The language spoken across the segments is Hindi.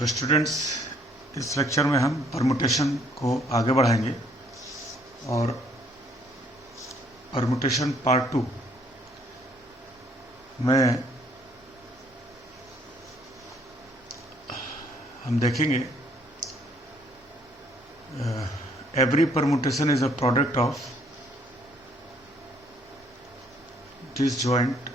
तो स्टूडेंट्स, इस लेक्चर में हम परमुटेशन को आगे बढ़ाएंगे और परमुटेशन पार्ट 2 में हम देखेंगे every permutation is a product of disjoint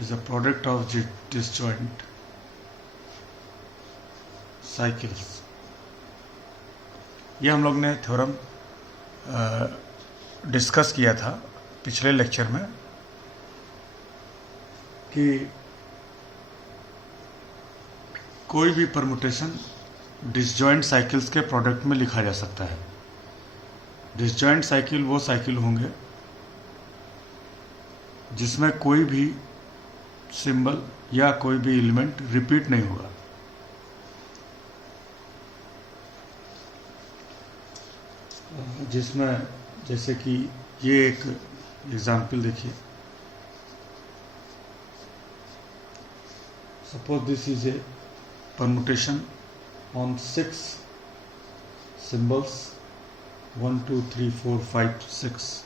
is a product of disjoint cycles। ये हम लोग ने थ्योरम डिस्कस किया था पिछले लेक्चर में कि कोई भी परमुटेशन डिसजॉइंट साइकिल्स के प्रोडक्ट में लिखा जा सकता है। डिसजॉइंट साइकिल वो साइकिल होंगे जिसमें कोई भी सिंबल या कोई भी एलिमेंट रिपीट नहीं होगा। जिसमें जैसे कि ये एक एग्जाम्पल देखिए, suppose this is a permutation on 6 symbols 1 2 3 4 5 6।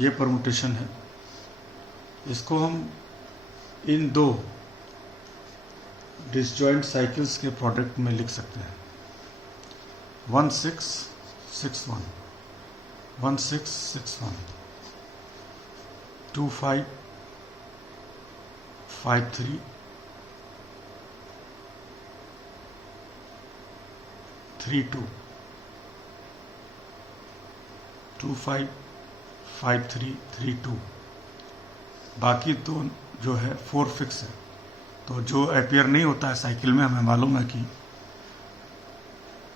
ये परमुटेशन है। इसको हम इन दो डिसजॉइंट साइकिल्स के प्रोडक्ट में लिख सकते हैं। 1 6 6 1 1 6 6 1 2 5 5 3 3 2 2 5 5 3 3 2। बाकी तो जो है 4 फिक्स है, तो जो अपीयर नहीं होता है साइकिल में हमें मालूम है कि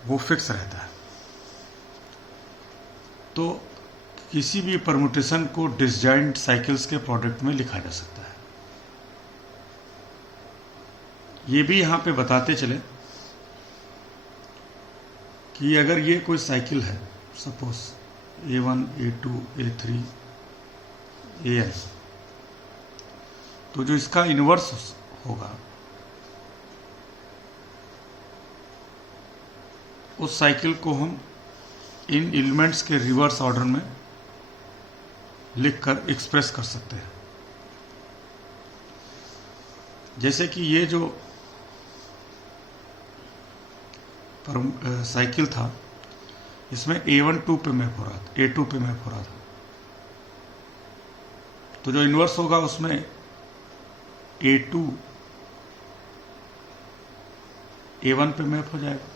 वो फिक्स रहता है। तो किसी भी परमुटेशन को डिसजॉइंट साइकिल्स के प्रोडक्ट में लिखा जा सकता है। ये भी यहाँ पे बताते चले कि अगर ये कोई साइकिल है, suppose A1 A2 A3 AN, तो जो इसका इन्वर्स होगा उस साइकिल को हम इन एलिमेंट्स के रिवर्स ऑर्डर में लिखकर एक्सप्रेस कर सकते हैं। जैसे कि ये जो साइकिल था, इसमें A1 2 पे मैप हो रहा था, A2 पे मैप हो रहा था, तो जो इन्वर्स होगा उसमें A2 A1 पे मैप हो जाएगा।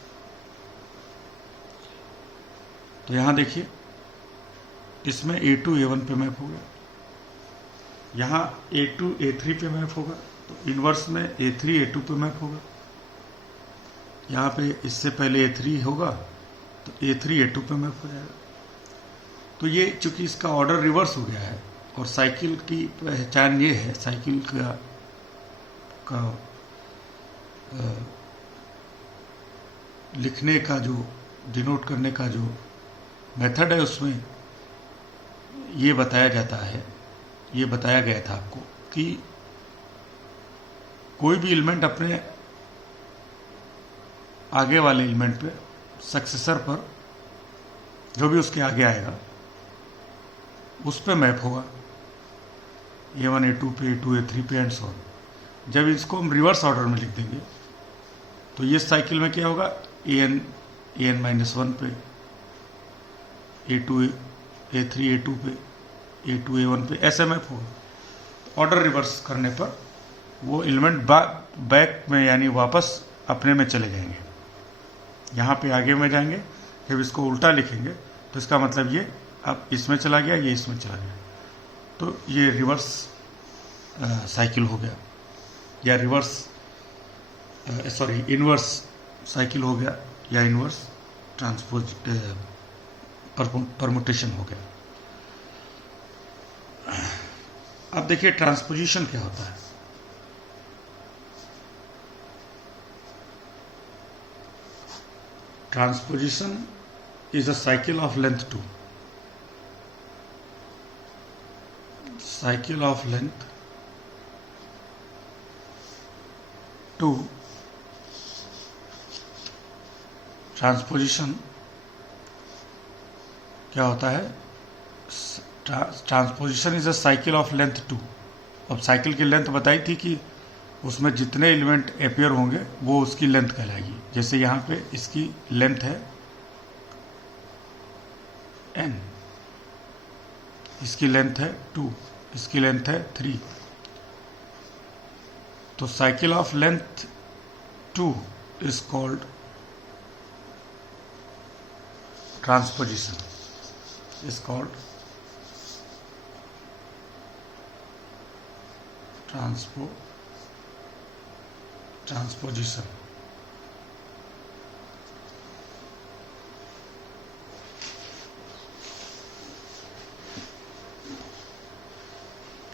तो यहां देखिए, इसमें A2 A1 पे मैप हो गया, यहां A2 A3 पे मैप होगा, तो इन्वर्स में A3 A2 पे मैप होगा। यहाँ पे इससे पहले A3 होगा तो A3 A2 पे मैप हो जाएगा। तो ये चूंकि इसका ऑर्डर रिवर्स हो गया है और साइकिल की पहचान ये है, साइकिल का लिखने का जो डिनोट करने का जो मेथड है उसमें ये बताया जाता है, ये बताया गया था आपको कि कोई भी एलिमेंट अपने आगे वाले एलिमेंट पे, सक्सेसर पर, जो भी उसके आगे आएगा उस पे मैप होगा, A1 A2 पे, A2 A3 पे एंड सो ऑन। जब इसको हम रिवर्स ऑर्डर में लिख देंगे तो ये साइकिल में क्या होगा, AN-1 पे, A2 A3 A2 पे, A2 A1 पे ऐसे मैप होगा। ऑर्डर रिवर्स करने पर वो एलिमेंट बैक में यानी वापस अपने में चले जाएंगे। यहाँ पे आगे में जाएंगे, फिर इसको उल्टा लिखेंगे तो इसका मतलब ये अब इसमें चला गया, ये इसमें चला गया, तो ये रिवर्स साइकिल हो गया, या इनवर्स साइकिल हो गया, या इनवर्स ट्रांसपोज परमुटेशन हो गया। अब देखिए ट्रांसपोजिशन क्या होता है। Transposition is a cycle of length 2. cycle of length 2 transposition क्या होता है? Transposition is a cycle of length 2। अब साइकिल की लेंथ बताई थी कि उसमें जितने एलिमेंट अपेयर होंगे वो उसकी लेंथ कहलाएगी। जैसे यहाँ पे इसकी लेंथ है n, इसकी लेंथ है 2, इसकी लेंथ है 3। तो cycle of length 2 is called transposition, is called transposition.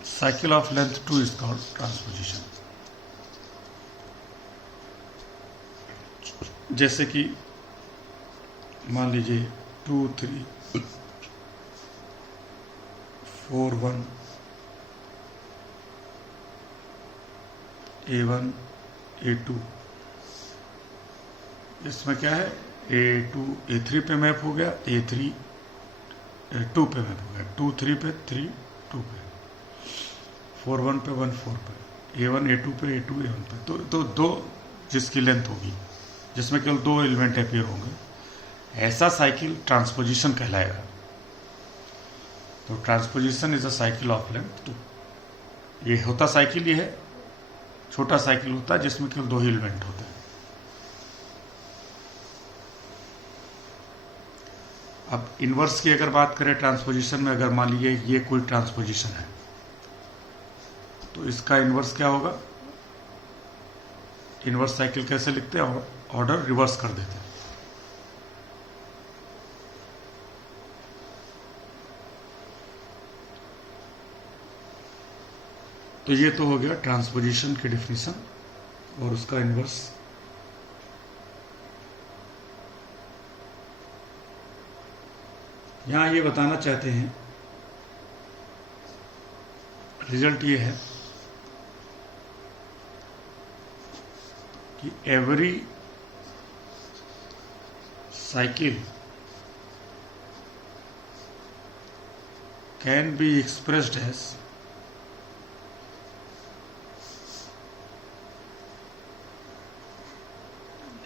Cycle of length 2 is called transposition. जैसे कि मान लीजिए 2 3 4 1 A1 A2, इसमें क्या है? A2 A3 पे मैप हो गया, A3 A2 पे मैप हो गया, 2 3 पे 3 2 पे, 4 1 पे 1 4 पे, A1 A2 पे A2 A1 पे। तो दो जिसकी लेंथ होगी, जिसमें केवल 2 एलिमेंट अपेयर होंगे, ऐसा साइकिल ट्रांसपोजिशन कहलाएगा। तो transposition is a cycle of length 2। ये होता साइकिल ये है, छोटा साइकिल होता है जिसमें केवल 2 ही एलिमेंट होते हैं। अब इनवर्स की अगर बात करें ट्रांसपोजिशन में, अगर मान लीजिए ये कोई ट्रांसपोजिशन है तो इसका इनवर्स क्या होगा? इनवर्स साइकिल कैसे लिखते हैं? ऑर्डर रिवर्स कर देते हैं। तो ये तो हो गया ट्रांसपोजिशन की डिफिनीशन और उसका इनवर्स। यहां ये बताना चाहते हैं, रिजल्ट ये है कि every cycle can be expressed as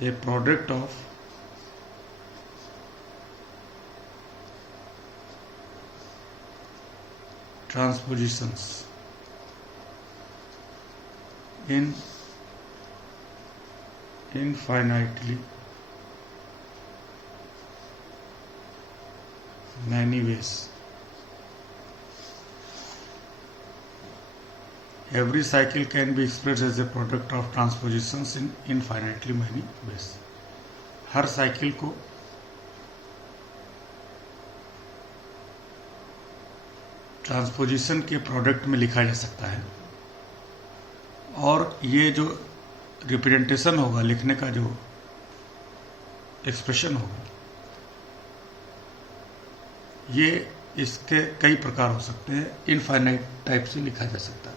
a product of transpositions in infinitely many ways. Every cycle can be expressed as a product of transpositions in infinitely many ways. Her cycle को ट्रांसपोजिशन के प्रोडक्ट में लिखा जा सकता है, और ये जो रिप्रेजेंटेशन होगा, लिखने का जो एक्सप्रेशन होगा, ये इसके कई प्रकार हो सकते हैं। इनफाइनाइट टाइप से लिखा जा सकता है।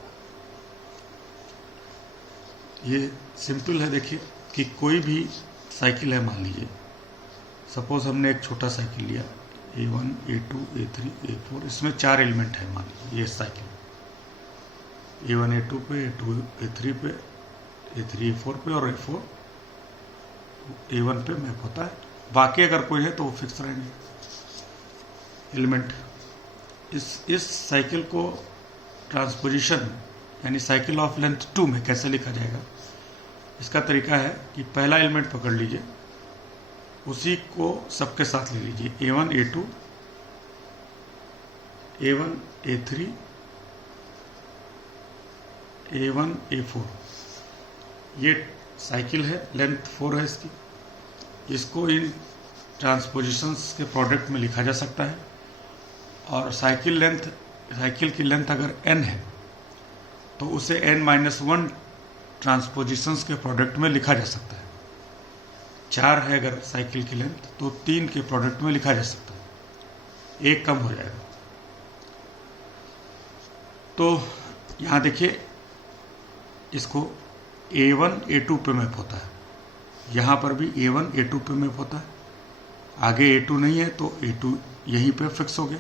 ये सिंपल है। देखिए कि कोई भी साइकिल है, मान लीजिए सपोज हमने एक छोटा साइकिल लिया A1 A2 A3 A4, इसमें 4 एलिमेंट है। मान लीजिए ये साइकिल A1 A2 पे, A2 A3 पे, A3 A4 पे और A4 A1 पे मैप होता है। बाकी अगर कोई है तो वो फिक्स रहेंगे एलिमेंट। इस साइकिल को ट्रांसपोजिशन यानी साइकिल ऑफ लेंथ 2 में कैसे लिखा जाएगा? इसका तरीका है कि पहला एलिमेंट पकड़ लीजिए, उसी को सबके साथ ले लीजिए, A1 A2 A1 A3 A1 A4। ये साइकिल है, लेंथ 4 है इसकी। इसको इन ट्रांसपोजिशंस के प्रोडक्ट में लिखा जा सकता है। और साइकिल की लेंथ अगर n है तो उसे n-1 ट्रांसपोजिशंस के प्रोडक्ट में लिखा जा सकता है। 4 है अगर साइकिल की लेंथ तो 3 के प्रोडक्ट में लिखा जा सकता है, एक कम हो जाएगा। तो यहाँ देखिए, इसको A1 A2 पे मैप होता है, यहाँ पर भी A1 A2 पे मैप होता है, आगे A2 नहीं है तो A2 यहीं पे फिक्स हो गया,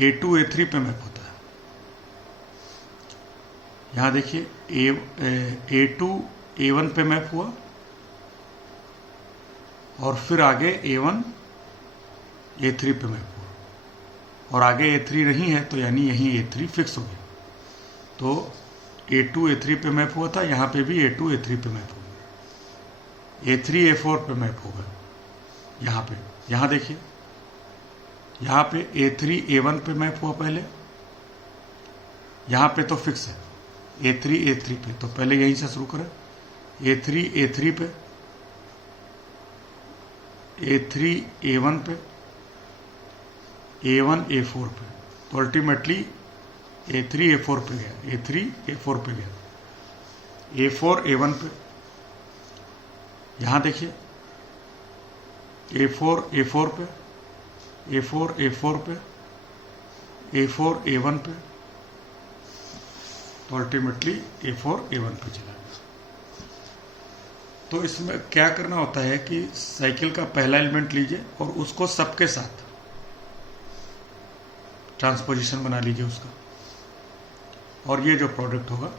A2 A3 पे मैप होता है। यहाँ देखिए A2 A1 पे मैप हुआ और फिर आगे A1 A3 पे मैप हुआ और आगे A3 नहीं है तो यानी यहीं A3 फिक्स हो गया। तो A2 A3 पे मैप हुआ था, यहाँ पे भी A2 A3 पे मैप हो गया, A3 A4 पे मैप होगा यहाँ पे। यहाँ देखिए, यहाँ पे A3 A1 पे मैप हुआ पहले, यहाँ पे तो फिक्स है A3 A3 पे, तो पहले यहीं से शुरू करें, A3 A3 पे, A3 A1 पे, A1 A4 पे, तो अल्टीमेटली A3 A4 पे गया, A3 A4 पे गया, A4 A1 पे। यहाँ देखिए A4 A4 पे, A4 A4 पे, A4 A1 पे, तो अल्टीमेटली A4 A1 पे चला गया। तो इसमें क्या करना होता है कि साइकिल का पहला एलिमेंट लीजिए और उसको सबके साथ ट्रांसपोजिशन बना लीजिए उसका, और ये जो प्रोडक्ट होगा,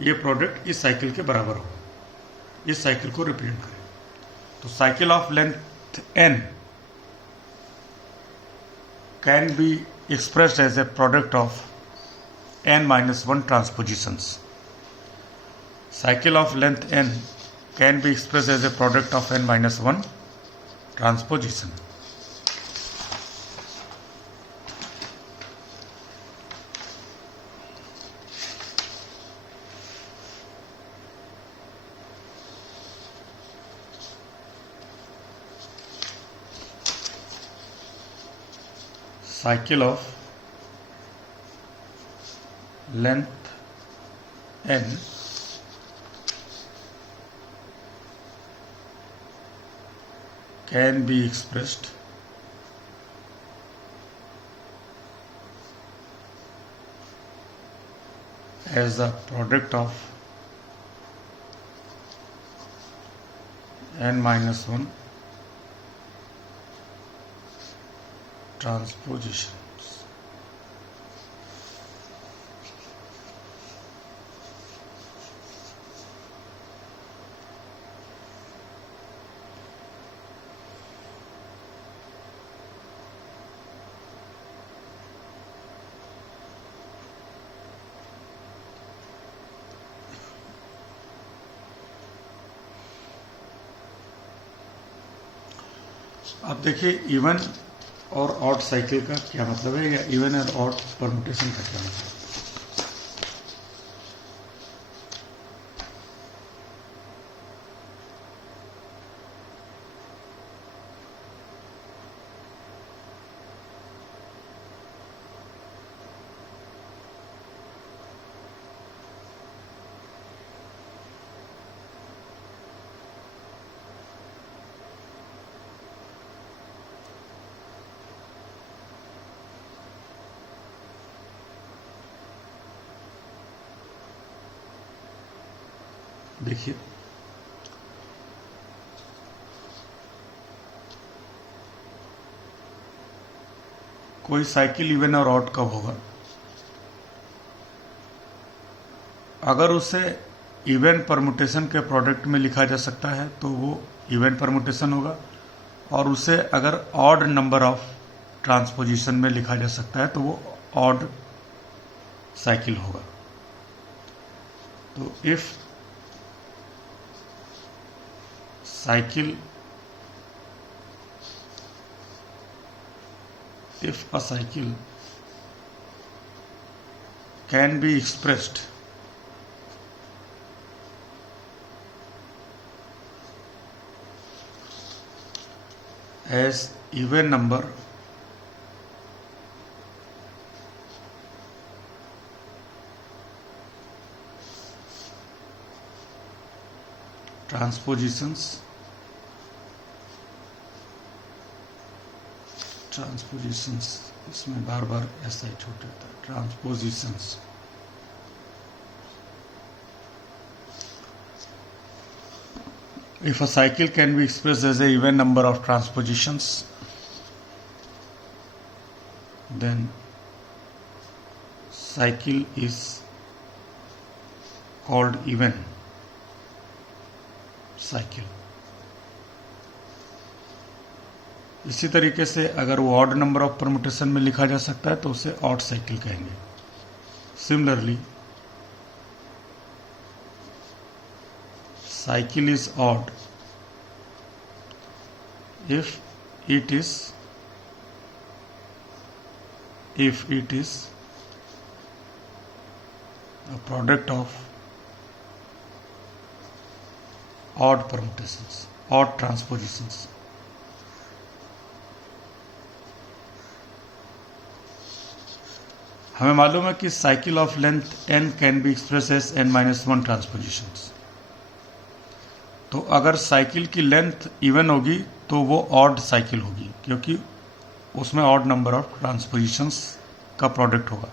ये प्रोडक्ट इस साइकिल के बराबर होगा, इस साइकिल को रिप्रेजेंट करें। तो cycle of length n can be expressed as a product of n-1 transpositions. Cycle of length n can be expressed as a product of n-1 transposition. cycle of length n can be expressed as the product of n-1 transpositions। अब देखिए इवन और ऑड साइकिल का क्या मतलब है, या इवन और ऑड परम्यूटेशन का क्या मतलब है। देखिए कोई साइकिल इवन और ऑड कब होगा, अगर उसे इवन परम्यूटेशन के प्रोडक्ट में लिखा जा सकता है तो वो इवन परम्यूटेशन होगा, और उसे अगर ऑड नंबर ऑफ ट्रांसपोजिशन में लिखा जा सकता है तो वो ऑड साइकिल होगा। तो if a cycle can be expressed as even number transpositions ट्रांसपोजिशंस, इसमें बार बार ऐसा ही छूट जाता है, ट्रांसपोजिशंस। If a cycle can be expressed as a even number of transpositions, then cycle is called even cycle. इसी तरीके से अगर वो ऑड नंबर ऑफ परमुटेशन में लिखा जा सकता है तो उसे ऑड साइकिल कहेंगे। Similarly cycle is odd if it is a product of odd permutations, odd transpositions. हमें मालूम है कि cycle of length n can be express as n-1 transpositions. तो अगर साइकिल की लेंथ इवन होगी तो वो ऑड साइकिल होगी, क्योंकि उसमें ऑड नंबर ऑफ ट्रांसपोजिशंस का प्रोडक्ट होगा।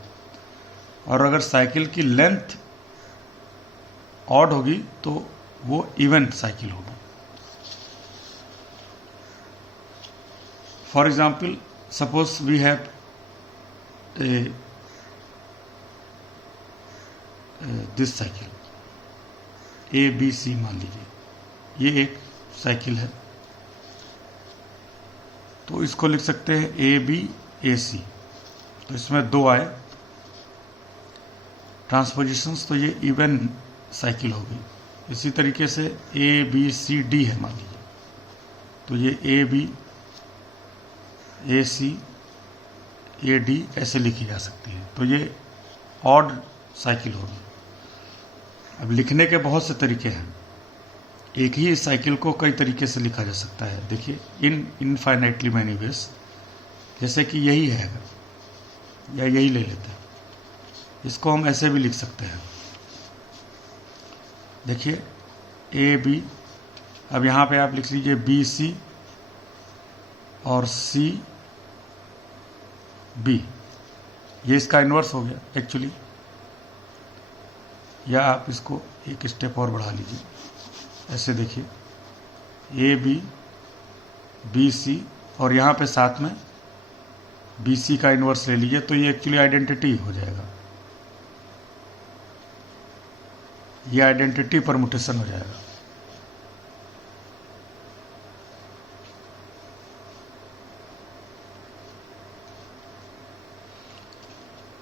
और अगर साइकिल की लेंथ ऑड होगी तो वो इवन साइकिल होगी। For example, suppose we have this cycle A B C, मान लीजिए ये एक साइकिल है, तो इसको लिख सकते हैं ए बी ए सी। तो इसमें दो आए ट्रांसपोजिशंस, तो ये इवन साइकिल होगी। इसी तरीके से ए बी सी डी है मान लीजिए, तो ये A B A C A D ऐसे लिखी जा सकती है, तो ये ऑड साइकिल होगी। अब लिखने के बहुत से तरीके हैं, एक ही साइकिल को कई तरीके से लिखा जा सकता है। देखिए, इनफाइनाइटली मैनी वेज, जैसे कि यही है या यही ले लेते हैं, इसको हम ऐसे भी लिख सकते हैं। देखिए ए बी, अब यहाँ पे आप लिख लीजिए बी सी और सी बी, ये इसका इन्वर्स हो गया एक्चुअली। या आप इसको एक स्टेप और बढ़ा लीजिए, ऐसे देखिए ए बी बी सी और यहाँ पे साथ में बी सी का इन्वर्स ले लीजिए, तो ये एक्चुअली आइडेंटिटी हो जाएगा, ये आइडेंटिटी परमुटेशन हो जाएगा।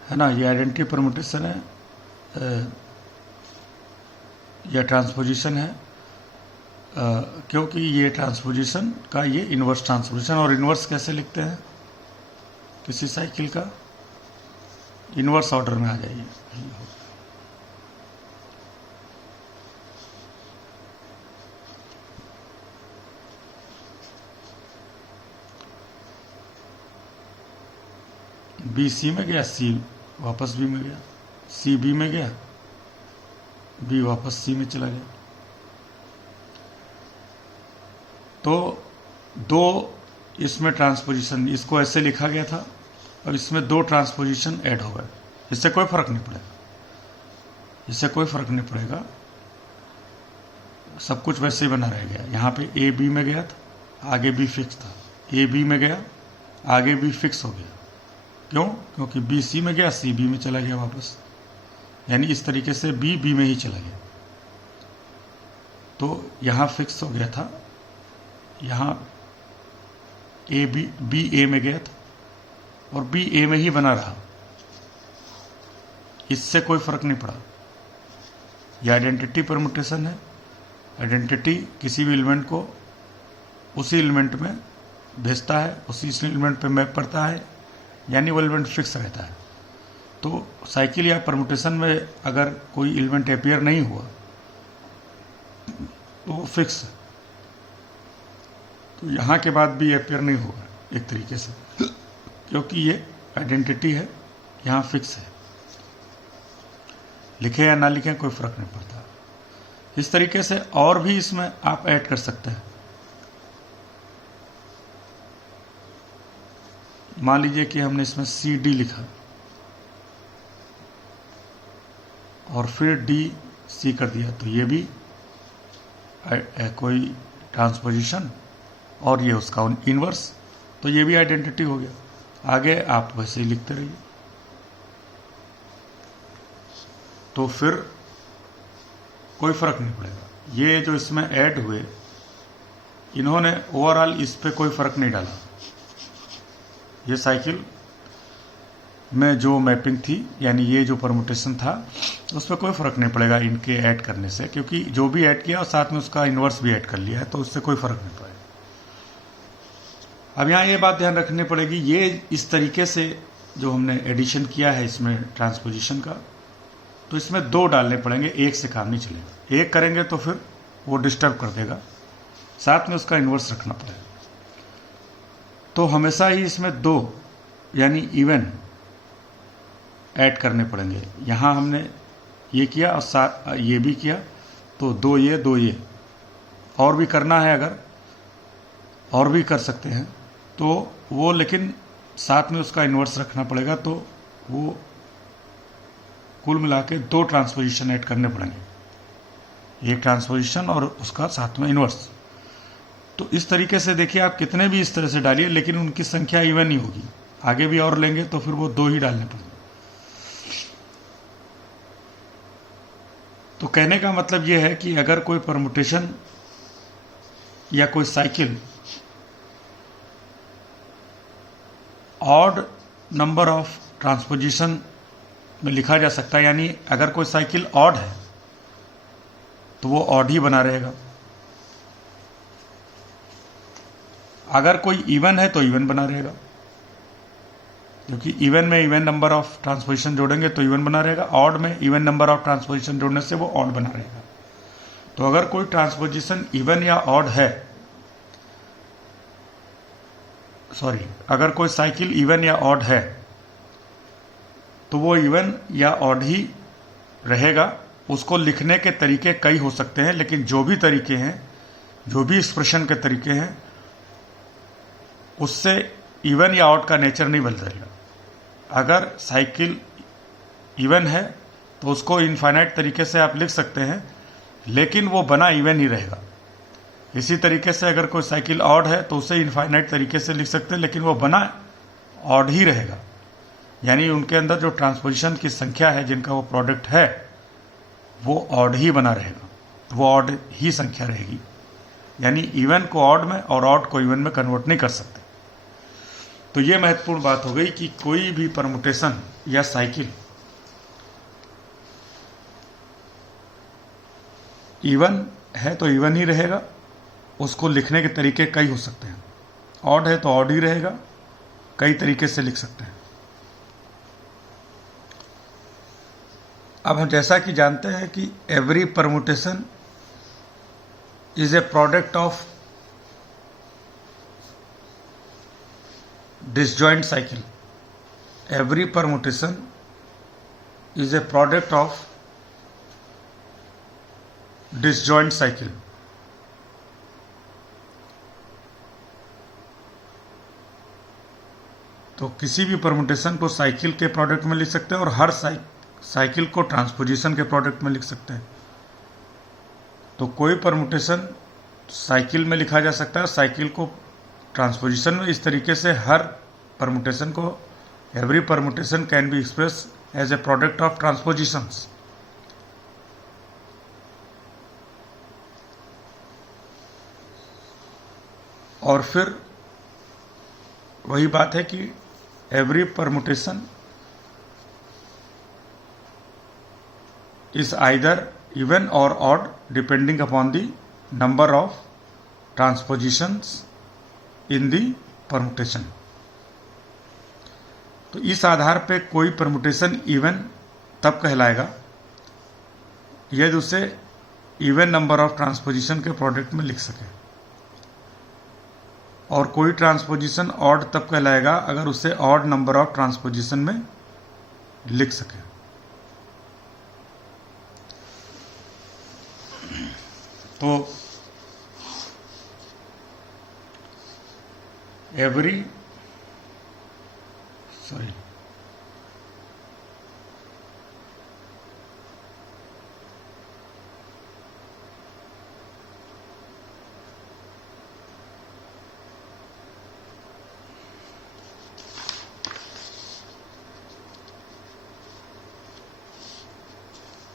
है ना, ये आइडेंटिटी परमुटेशन है या ट्रांसपोजिशन है, क्योंकि ये ट्रांसपोजिशन का ये इन्वर्स ट्रांसपोजिशन। और इन्वर्स कैसे लिखते हैं किसी साइकिल का? इन्वर्स ऑर्डर में आ जाइए। बी सी में गया, सी वापस बी में गया, सी बी में गया, बी वापस सी में चला गया। तो दो इसमें ट्रांसपोजिशन, इसको ऐसे लिखा गया था और इसमें दो ट्रांसपोजिशन ऐड हो गए। इससे कोई फर्क नहीं पड़ेगा, इससे कोई फर्क नहीं पड़ेगा, सब कुछ वैसे ही बना रह गया। यहाँ पे ए बी में गया था, आगे बी फिक्स था, ए बी में गया, आगे बी फिक्स हो गया। क्यों? क्योंकि बी सी में गया, सी बी में चला गया वापस, यानी इस तरीके से बी बी में ही चला गया। तो यहाँ फिक्स हो गया था, यहाँ ए बी ए में गया था और बी ए में ही बना रहा, इससे कोई फर्क नहीं पड़ा। यह आइडेंटिटी परमुटेशन है। आइडेंटिटी किसी भी एलिमेंट को उसी एलिमेंट में भेजता है, उसी एलिमेंट पे मैप करता है, यानी वो एलिमेंट फिक्स रहता है। तो साइकिल या परमुटेशन में अगर कोई एलिमेंट अपीयर नहीं हुआ तो वो फिक्स है, तो यहाँ के बाद भी अपीयर नहीं होगा एक तरीके से, क्योंकि ये आइडेंटिटी है, यहाँ फिक्स है। लिखे या ना लिखें कोई फर्क नहीं पड़ता। इस तरीके से और भी इसमें आप ऐड कर सकते हैं। मान लीजिए कि हमने इसमें सी डी लिखा और फिर डी सी कर दिया, तो ये भी कोई ट्रांसपोजिशन और ये उसका इनवर्स, तो ये भी आइडेंटिटी हो गया। आगे आप वैसे ही लिखते रहिए। तो फिर कोई फर्क नहीं पड़ेगा। ये जो इसमें ऐड हुए, इन्होंने ओवरऑल इस पे कोई फर्क नहीं डाला। ये साइकिल में जो मैपिंग थी, यानी ये जो परमुटेशन था, उस पर कोई फर्क नहीं पड़ेगा इनके ऐड करने से, क्योंकि जो भी ऐड किया और साथ में उसका इन्वर्स भी ऐड कर लिया है, तो उससे कोई फर्क नहीं पड़ेगा। अब यहाँ ये बात ध्यान रखनी पड़ेगी, ये इस तरीके से जो हमने एडिशन किया है इसमें ट्रांसपोजिशन का, तो इसमें 2 डालने पड़ेंगे, एक से काम नहीं चलेगा। एक करेंगे तो फिर वो डिस्टर्ब कर देगा, साथ में उसका इन्वर्स रखना पड़ेगा। तो हमेशा ही इसमें 2 यानी इवन ऐड करने पड़ेंगे। यहाँ हमने ये किया और साथ ये भी किया, तो 2 ये और भी करना है, अगर और भी कर सकते हैं तो वो, लेकिन साथ में उसका इन्वर्स रखना पड़ेगा, तो वो कुल मिला के 2 ट्रांसपोजिशन ऐड करने पड़ेंगे, एक ट्रांसपोजिशन और उसका साथ में इन्वर्स। तो इस तरीके से देखिए, आप कितने भी इस तरह से डालिए, लेकिन उनकी संख्या इवन ही होगी। आगे भी और लेंगे तो फिर वो 2 ही डालने पड़ेंगे। तो कहने का मतलब ये है कि अगर कोई परमुटेशन या कोई cycle odd number of transposition में लिखा जा सकता है, यानी अगर कोई साइकिल ऑड है तो वो ऑड ही बना रहेगा, अगर कोई इवन है तो इवन बना रहेगा, क्योंकि इवन में इवन नंबर ऑफ ट्रांसपोजिशन जोड़ेंगे तो इवन बना रहेगा, ऑड में इवन नंबर ऑफ ट्रांसपोजिशन जोड़ने से वो ऑड बना रहेगा। तो अगर कोई ट्रांसपोजिशन इवन या ऑड है, अगर कोई साइकिल इवन या ऑड है तो वो इवन या ऑड ही रहेगा। उसको लिखने के तरीके कई हो सकते हैं, लेकिन जो भी तरीके हैं, जो भी एक्सप्रेशन के तरीके हैं, उससे इवन या ऑड का नेचर नहीं बदलेगा। अगर साइकिल इवन है तो उसको इनफाइनाइट तरीके से आप लिख सकते हैं, लेकिन वो बना इवन ही रहेगा। इसी तरीके से अगर कोई साइकिल ऑड है तो उसे इनफाइनाइट तरीके से लिख सकते हैं, लेकिन वो बना ऑड ही रहेगा। यानी उनके अंदर जो ट्रांसपोजिशन की संख्या है, जिनका वो प्रोडक्ट है, वो ऑड ही बना रहेगा, वो ऑड ही संख्या रहेगी। यानी इवन को ऑड में और ऑड को इवन में कन्वर्ट नहीं कर सकते। तो ये महत्वपूर्ण बात हो गई कि कोई भी परमुटेशन या साइकिल इवन है तो इवन ही रहेगा, उसको लिखने के तरीके कई हो सकते हैं। ऑड है तो ऑड ही रहेगा, कई तरीके से लिख सकते हैं। अब हम जैसा कि जानते हैं कि every permutation is a product of disjoint cycle. Every permutation is a product of disjoint cycle. तो किसी भी परमुटेशन को साइकिल के प्रोडक्ट में लिख सकते हैं और हर साइकिल को ट्रांसपोजिशन के प्रोडक्ट में लिख सकते हैं। तो कोई परमुटेशन साइकिल में लिखा जा सकता है, साइकिल को ट्रांसपोजिशन में। इस तरीके से हर परमुटेशन को, every permutation can be express as a product of transpositions. और फिर वही बात है कि every permutation is either even or odd depending upon the number of transpositions in the permutation. तो इस आधार पे कोई परमुटेशन इवन तब कहलाएगा यदि उसे इवन नंबर ऑफ ट्रांसपोजिशन के प्रोडक्ट में लिख सके, और कोई ट्रांसपोजिशन ऑड तब कहलाएगा अगर उसे ऑड नंबर ऑफ ट्रांसपोजिशन में लिख सके। तो every सॉरी,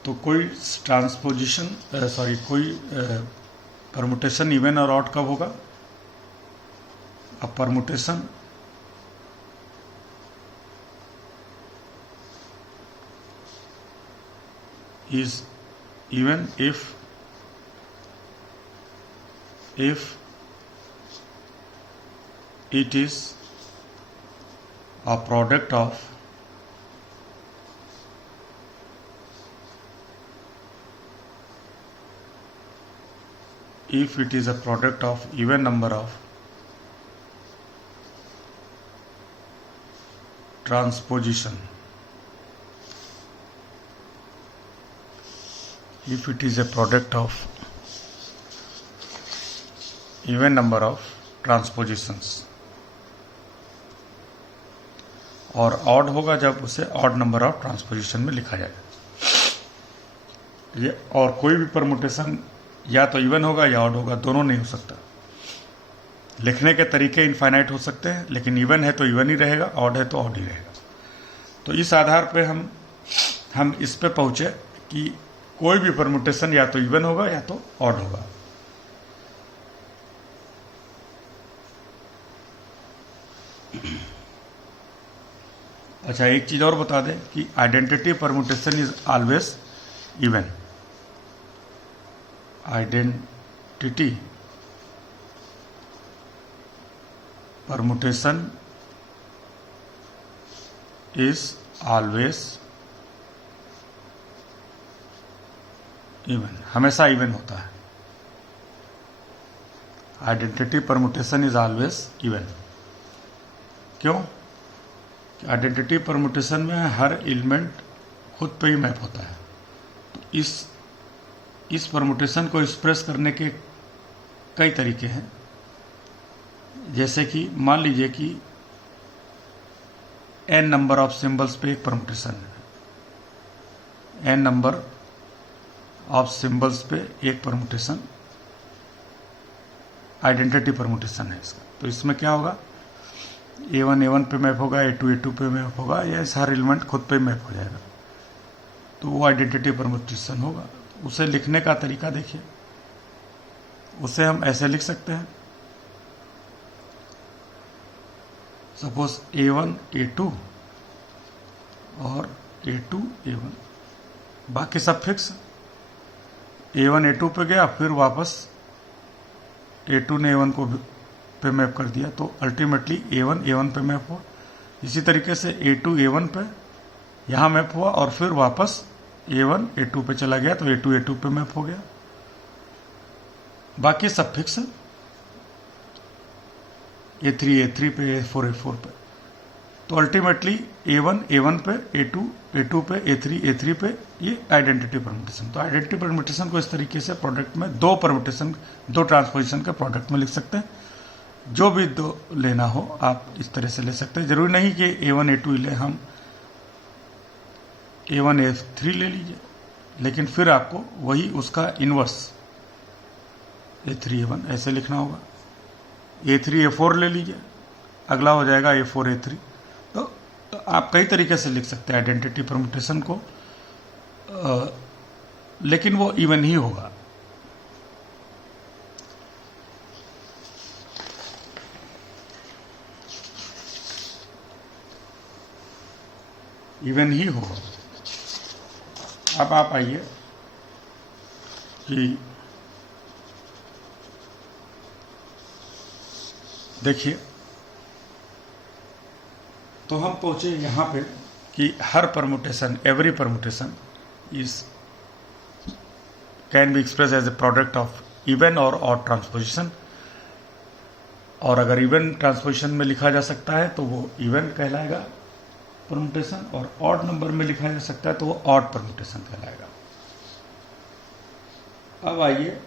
तो कोई ट्रांसपोजिशन कोई परमुटेशन इवन और ऑड कब होगा? अब permutation is even if it is a product of even number of transposition. If it is a product of even number of transpositions, और ऑड होगा जब उसे ऑड नंबर ऑफ ट्रांसपोजिशन में लिखा जाएगा। ये और कोई भी परमुटेशन या तो इवन होगा या ऑड होगा, दोनों नहीं हो सकता। लिखने के तरीके इनफाइनाइट हो सकते हैं, लेकिन इवन है तो इवन ही रहेगा, ऑड है तो ऑड ही रहेगा। तो इस आधार पे हम इस पे पहुंचे कि कोई भी परमुटेशन या तो इवन होगा या तो ऑड होगा। अच्छा, एक चीज और बता दें कि identity permutation is always even. Identity permutation is always even, हमेशा इवन होता है। Identity permutation is always even. क्यों? आइडेंटिटी परमुटेशन में हर एलिमेंट खुद पे ही मैप होता है। तो इस परमुटेशन को एक्सप्रेस करने के कई तरीके हैं। जैसे कि मान लीजिए कि n नंबर ऑफ सिंबल्स पे एक परमुटेशन है, n नंबर ऑफ सिंबल्स पे एक परमुटेशन आइडेंटिटी परमुटेशन है इसका। तो इसमें क्या होगा, A1 A1 पे मैप होगा, A2 A2 पे मैप होगा, या हर एलिमेंट खुद पे मैप हो जाएगा। तो वो आइडेंटिटी परमुटेशन होगा। उसे लिखने का तरीका देखिए, उसे हम ऐसे लिख सकते हैं। सपोज A1 A2 और A2 A1, बाकी सब फिक्स। A1 A2 पे गया, फिर वापस A2 ने A1 को पे मैप कर दिया, तो अल्टीमेटली A1 A1 पे मैप हुआ। इसी तरीके से A2 A1 पे यहाँ मैप हुआ और फिर वापस A1 A2 पे चला गया, तो A2 A2 पे मैप हो गया। बाकी सब फिक्स है, A3 A3 पे, A4 A4 पे। तो अल्टीमेटली A1 A1 पे, A2 A2 पे, A3 A3 पे, ये आइडेंटिटी परमुटेशन। तो आइडेंटिटी परमुटेशन को इस तरीके से प्रोडक्ट में दो ट्रांसपोजिशन के प्रोडक्ट में लिख सकते हैं। जो भी दो लेना हो आप इस तरह से ले सकते हैं। जरूरी नहीं कि A1 A2 ले, हम A1 A3 ले लीजिए, लेकिन फिर आपको वही उसका इन्वर्स A3 A1 ऐसे लिखना होगा। A3 A4 ले लीजिए, अगला हो जाएगा A4 A3। तो आप कई तरीके से लिख सकते हैं आइडेंटिटी परमुटेशन को, लेकिन वो इवन ही होगा। इवन ही होगा। अब आप आइए कि देखिए, तो हम पहुंचे यहाँ पे कि हर permutation, every permutation is can be express as a product of even or odd transposition. और अगर इवन ट्रांसपोजिशन में लिखा जा सकता है तो वो इवन कहलाएगा परमुटेशन, और ऑड नंबर में लिखा जा सकता है तो वो ऑड परमुटेशन कहलाएगा। अब आइए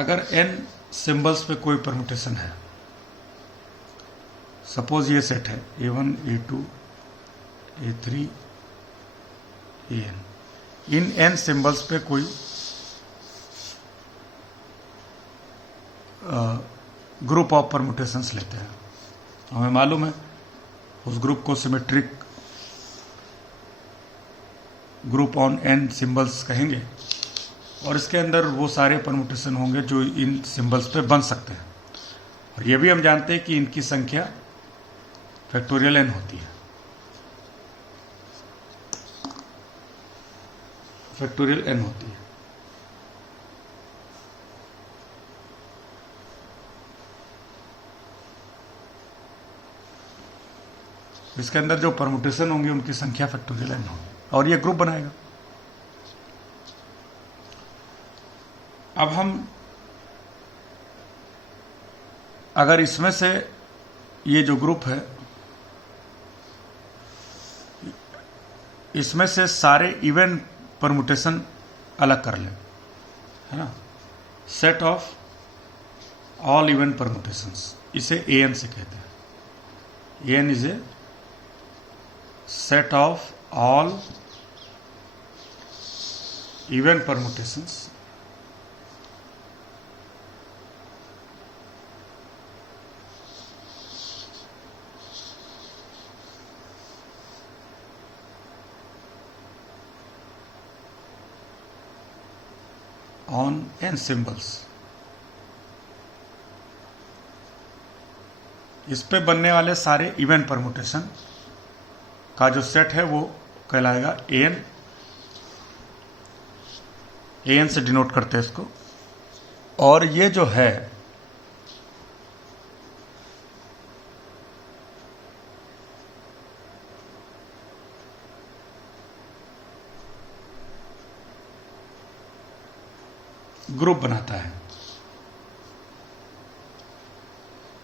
अगर n सिंबल्स पे कोई परमुटेशन है, सपोज ये सेट है A1 A2 A3 AN, in n symbols पे कोई ग्रुप ऑफ परमुटेशंस लेते हैं, हमें मालूम है उस ग्रुप को symmetric group on n symbols कहेंगे, और इसके अंदर वो सारे परमुटेशन होंगे जो इन सिंबल्स पे बन सकते हैं। और ये भी हम जानते हैं कि इनकी संख्या फैक्टोरियल n होती है, फैक्टोरियल n होती है। इसके अंदर जो परमुटेशन होंगे उनकी संख्या फैक्टोरियल n होगी और ये ग्रुप बनाएगा। अब हम अगर इसमें से ये जो ग्रुप है इसमें से सारे इवन परमुटेशन अलग कर लें, है ना, set of all even permutations, इसे AN से कहते हैं। AN is a set of all even permutations on n symbols। इस पे बनने वाले सारे इवन परमुटेशन का जो सेट है वो कहलाएगा AN। AN से डिनोट करते हैं इसको। और ये जो है ग्रुप बनाता है।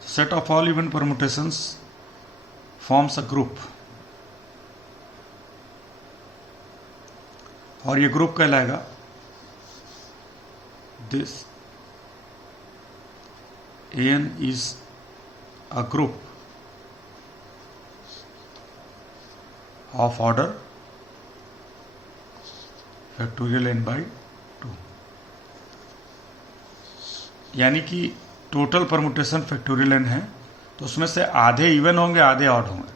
Set of all even permutations forms a group, और ये ग्रुप कहलाएगा this AN is a group of order factorial n by 2, यानी कि टोटल परमुटेशन फैक्टोरियल n है तो उसमें से आधे इवन होंगे आधे ऑड होंगे।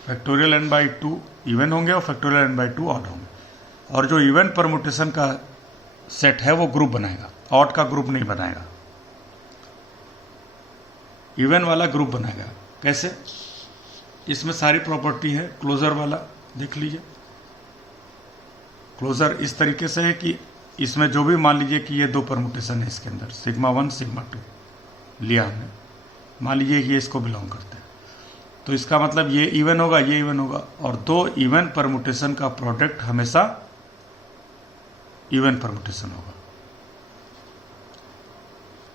फैक्टोरियल n by 2 इवन होंगे और फैक्टोरियल n by 2 ऑड होंगे, और जो इवन परमुटेशन का सेट है वो ग्रुप बनाएगा, ऑड का ग्रुप नहीं बनाएगा, इवन वाला ग्रुप बनाएगा। कैसे? इसमें सारी प्रॉपर्टी है। क्लोजर वाला देख लीजिए, क्लोजर इस तरीके से है कि इसमें जो भी मान लीजिए कि ये दो परमुटेशन है इसके अंदर, सिग्मा 1 सिग्मा 2 लिया हमने, मान लीजिए ये इसको बिलोंग करते हैं, तो इसका मतलब ये इवन होगा ये इवन होगा, और दो इवन परमुटेशन का प्रोडक्ट हमेशा इवन परमुटेशन होगा।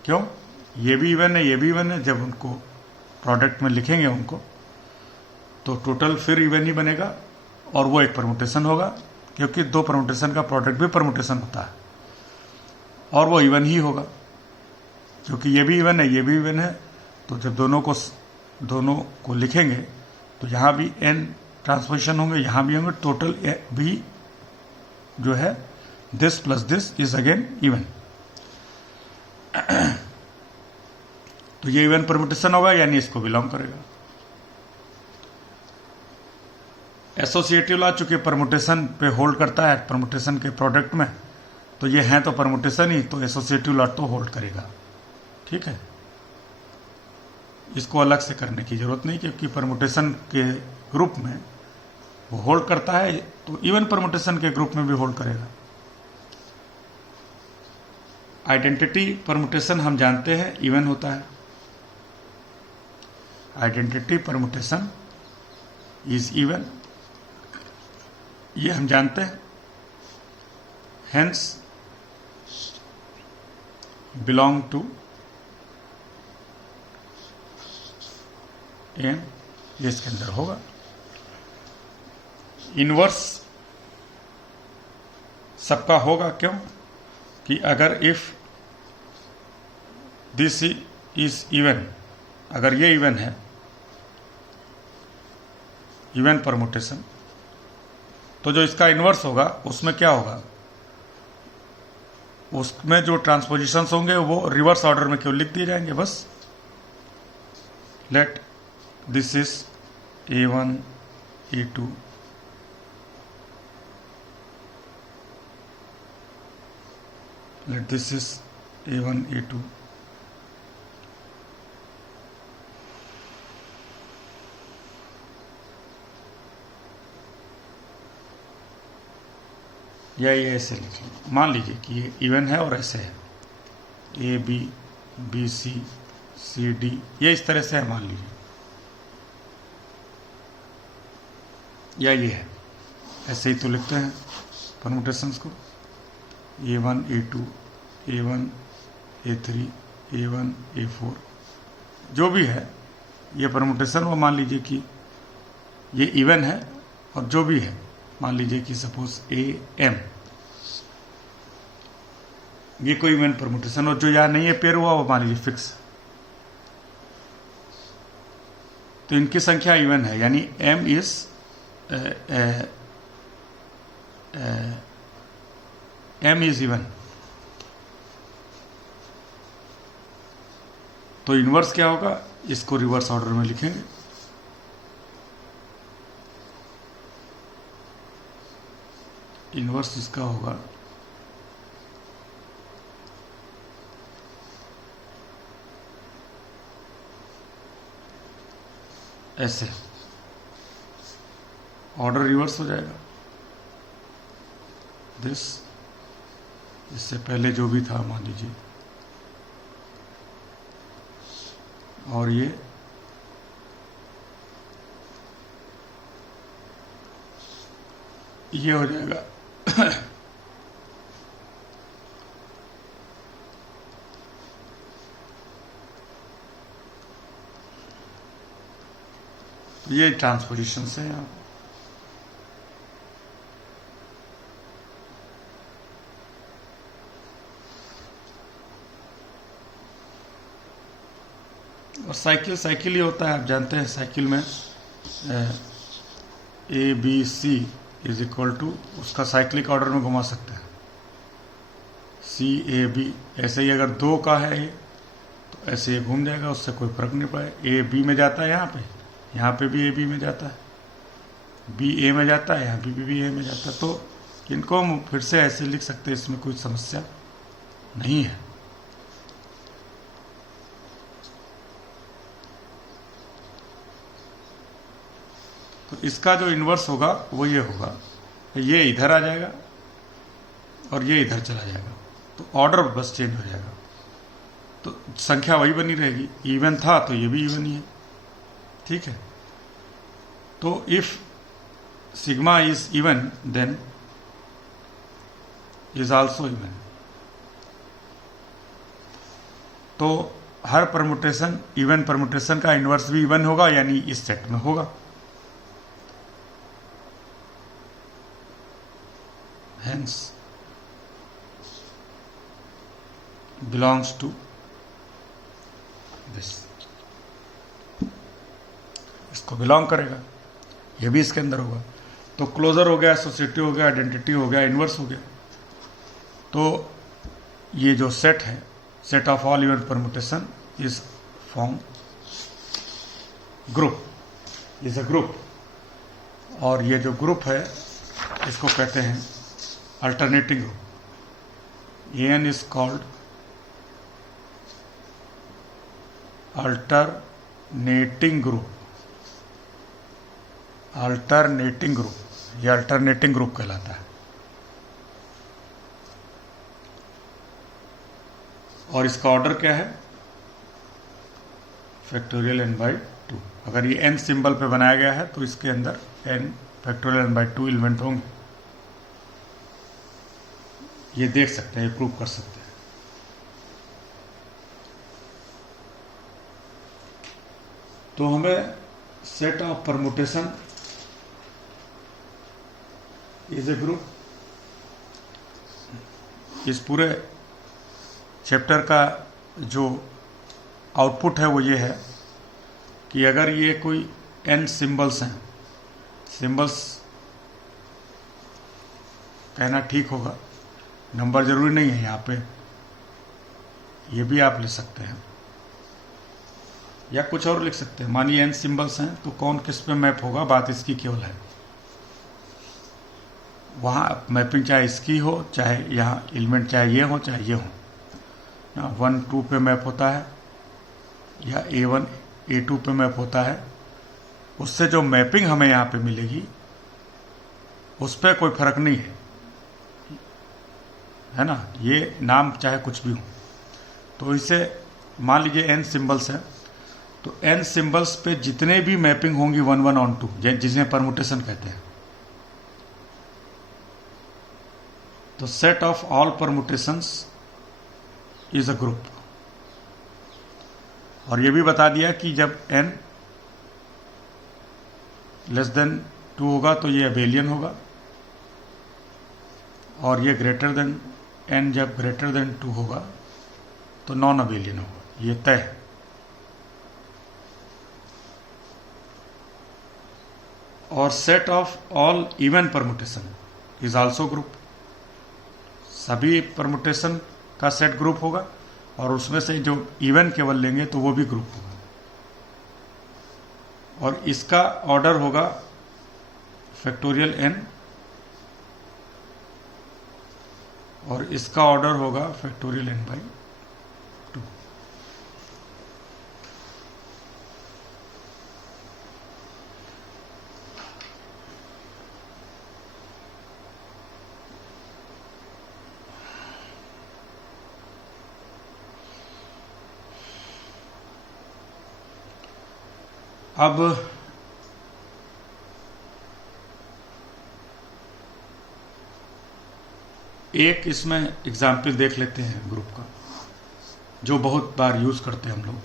क्यों? ये भी इवन है ये भी इवन है, जब उनको प्रोडक्ट में लिखेंगे उनको तो टोटल फिर इवन ही बनेगा और वो एक परमुटेशन होगा, क्योंकि दो परमुटेशन का प्रोडक्ट भी परमुटेशन होता है और वो इवन ही होगा, क्योंकि ये भी इवन है ये भी इवन है। तो जब दोनों को लिखेंगे तो यहाँ भी n ट्रांसपोजिशन होंगे, यहाँ भी होंगे, टोटल भी जो है this plus this is again even. तो ये इवन परमुटेशन होगा यानी इसको बिलोंग करेगा। एसोसिएटिव लॉ चूंकि परमुटेशन पे होल्ड करता है, परमुटेशन के प्रोडक्ट में, तो ये हैं तो परमुटेशन ही, तो एसोसिएटिव लॉ तो होल्ड करेगा। ठीक है, इसको अलग से करने की जरूरत नहीं, क्योंकि परमुटेशन के ग्रुप में वो होल्ड करता है तो इवन परमुटेशन के ग्रुप में भी होल्ड करेगा। आइडेंटिटी परमुटेशन हम जानते हैं इवन होता है, आइडेंटिटी परमुटेशन इज इवन, ये हम जानते हैं। हेंस बिलोंग टू एन, ये इसके अंदर होगा। इनवर्स सबका होगा। क्यों कि अगर इफ दिस इज इवन, अगर ये इवन है, इवन परमुटेशन, तो जो इसका इन्वर्स होगा उसमें क्या होगा, उसमें जो ट्रांसपोजिशंस होंगे वो रिवर्स ऑर्डर में क्यों लिख दिए जाएंगे बस। Let this is A1 A2 let this is A1 A2 या ये ऐसे लिखें। मान लीजिए कि ये इवन है और ऐसे है A B B C C D, ये इस तरह से है मान लीजिए, या ये है, ऐसे ही तो लिखते हैं परमुटेशंस को। A1 A2 A1 A3 A1 A4 जो भी है ये परमुटेशन, वो मान लीजिए कि ये इवन है और जो भी है मान लीजिए कि सपोज AM, ये कोई इवन परमुटेशन, और जो यहाँ नहीं है पेयर हुआ वो मान लीजिए फिक्स। तो इनकी संख्या इवन है, यानी M is M is even. तो इनवर्स क्या होगा, इसको रिवर्स ऑर्डर में लिखेंगे। इनवर्स इसका होगा ऐसे, ऑर्डर रिवर्स हो जाएगा। दिस, इससे पहले जो भी था मान लीजिए, और ये हो जाएगा ये ट्रांसपोजिशन है यहाँ। और साइकिल ही होता है, आप जानते हैं साइकिल में ABC इज इक्वल टू, उसका साइक्लिक ऑर्डर में घुमा सकते हैं CAB। ऐसे ही अगर 2 का है ये तो ऐसे ये घूम जाएगा, उससे कोई फर्क नहीं पड़ेगा। AB में जाता है यहाँ पे भी AB में जाता है, BA में जाता है, यहाँ पे भी BA में जाता है। तो इनको हम फिर से ऐसे लिख सकते हैं, इसमें कोई समस्या नहीं है। तो इसका जो इन्वर्स होगा वो ये होगा, ये इधर आ जाएगा और ये इधर चला जाएगा, तो ऑर्डर बस चेंज हो जाएगा। तो संख्या वही बनी रहेगी, इवन था तो ये भी इवन ही है, ठीक है। तो if sigma is even then is also even. तो हर परमुटेशन, इवन परमुटेशन का इन्वर्स भी इवन होगा, यानी इस सेट में होगा। Hence belongs to this, इसको बिलोंग करेगा, ये भी इसके अंदर होगा। तो क्लोजर हो गया, एसोसिएटिव हो गया, आइडेंटिटी हो गया, इन्वर्स हो गया। तो ये जो सेट है, set of all even permutation is form group, is a group. और ये जो ग्रुप है इसको कहते हैं alternating group. AN is called alternating group. alternating group, ये alternating group कहलाता है। और इसका ऑर्डर क्या है, फैक्टोरियल n/2। अगर ये n सिंबल पे बनाया गया है तो इसके अंदर n फैक्टोरियल n/2 एलिमेंट होंगे। ये देख सकते हैं, ये प्रूव कर सकते हैं। तो हमें set of permutation is a group इस पूरे चैप्टर का जो आउटपुट है वो ये है कि अगर ये कोई n सिंबल्स हैं, सिंबल्स कहना ठीक होगा, नंबर जरूरी नहीं है यहाँ पे, ये भी आप ले सकते हैं या कुछ और लिख सकते हैं। मानिए n सिंबल्स हैं तो कौन किस पे मैप होगा, बात इसकी केवल है। वहाँ मैपिंग चाहे इसकी हो, चाहे यहाँ एलिमेंट चाहे ये हो चाहे ये हो, 1 2 पे मैप होता है या A1 A2 पे मैप होता है, उससे जो मैपिंग हमें यहाँ पे मिलेगी उस पर कोई फर्क नहीं है ना। ये नाम चाहे कुछ भी हो, तो इसे मान लीजिए n सिंबल्स हैं, तो n सिंबल्स पे जितने भी मैपिंग होंगी 1 1 on 2, जिन्हें परमुटेशन कहते हैं, तो set of all permutations is a group. और ये भी बता दिया कि जब n लेस देन 2 होगा तो ये अबेलियन होगा, और ये ग्रेटर देन n जब ग्रेटर देन 2 होगा तो नॉन अबेलियन होगा, ये तय है। और set of all even permutation is also group, सभी परमुटेशन का सेट ग्रुप होगा, और उसमें से जो इवन केवल लेंगे तो वो भी ग्रुप होगा, और इसका ऑर्डर होगा फैक्टोरियल n, और इसका ऑर्डर होगा फैक्टोरियल n बाई 2। अब एक इसमें एग्जाम्पल देख लेते हैं ग्रुप का, जो बहुत बार यूज करते हैं हम लोग।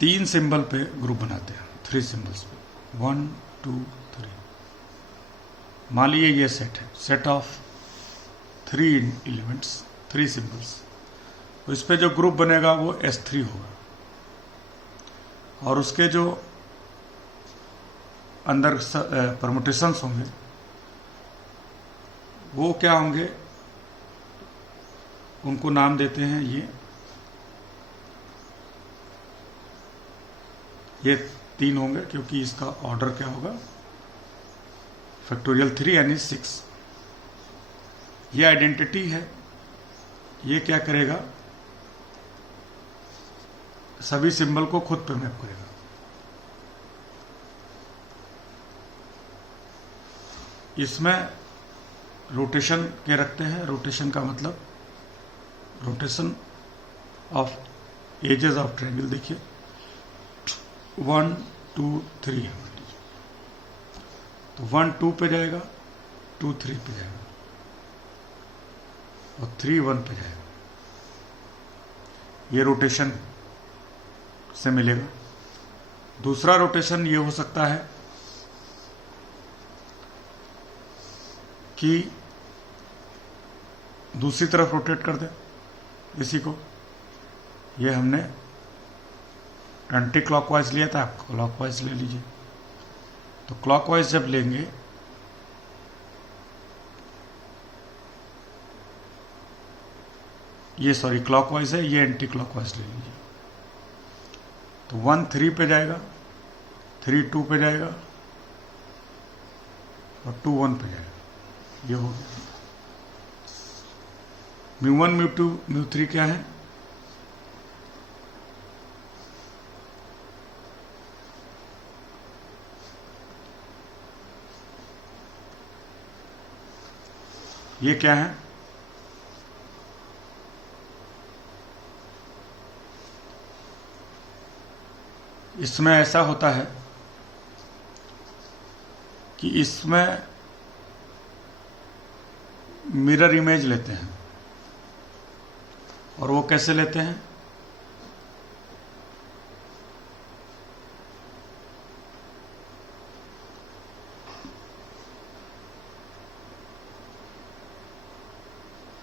3 सिंबल पे ग्रुप बनाते हैं, 3 सिंबल्स पे, 1 2 3। मान लीजिए ये सेट है, सेट ऑफ 3 एलिमेंट्स, 3 सिंबल्स, तो इस पे जो ग्रुप बनेगा वो S3 होगा, और उसके जो अंदर परमुटेशंस होंगे वो क्या होंगे, उनको नाम देते हैं ये 3 होंगे, क्योंकि इसका ऑर्डर क्या होगा फैक्टोरियल 3 यानी 6। ये आइडेंटिटी है, ये क्या करेगा, सभी सिंबल को खुद पे मैप करेगा। इसमें रोटेशन के रखते हैं, रोटेशन का मतलब rotation of edges of triangle. देखिए 1 2 3 है, तो 1 2 पे जाएगा, 2 3 पे जाएगा, और 3 1 पे जाएगा। ये रोटेशन से मिलेगा। दूसरा रोटेशन ये हो सकता है कि दूसरी तरफ रोटेट कर दे इसी को। ये हमने एंटी क्लॉकवाइज लिया था, आप क्लॉकवाइज ले लीजिए। तो क्लॉकवाइज जब लेंगे ये क्लॉकवाइज है, ये एंटी क्लॉकवाइज ले लीजिए। तो 1 3 पे जाएगा, 3 2 पे जाएगा, और 2 1 पे जाएगा। ये हो गया। μ1 μ2 μ3 क्या है, ये क्या है, इसमें ऐसा होता है कि इसमें मिरर इमेज लेते हैं। और वो कैसे लेते हैं,